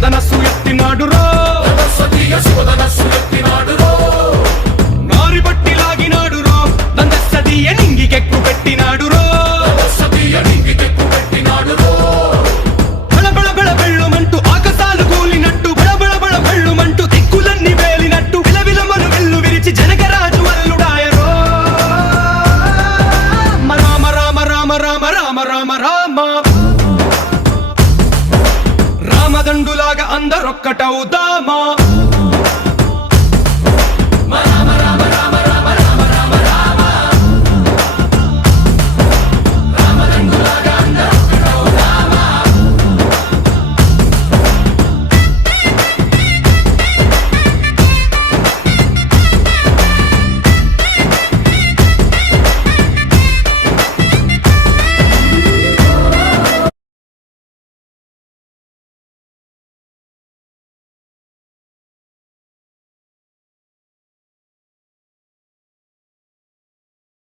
శివధనస్సు ఎత్తినాడురో నారి బట్టి లాగినాడురో దందస్సదీయ నింగికెక్కు పెట్టినాడురో బళబళ బళ బెళ్ళుమంటూ ఆకాశాలు కూలినట్టు బళబళ బళ బెళ్ళుమంటూ దిక్కులన్నీ వేలినట్టు విలవిలమలు వెల్లు విరిచి జనకరాజు అల్లుడాయరో రామ రామ రామ రామ రామ రామ రామ రామదండులాగా అందరొక్కటవుదామా.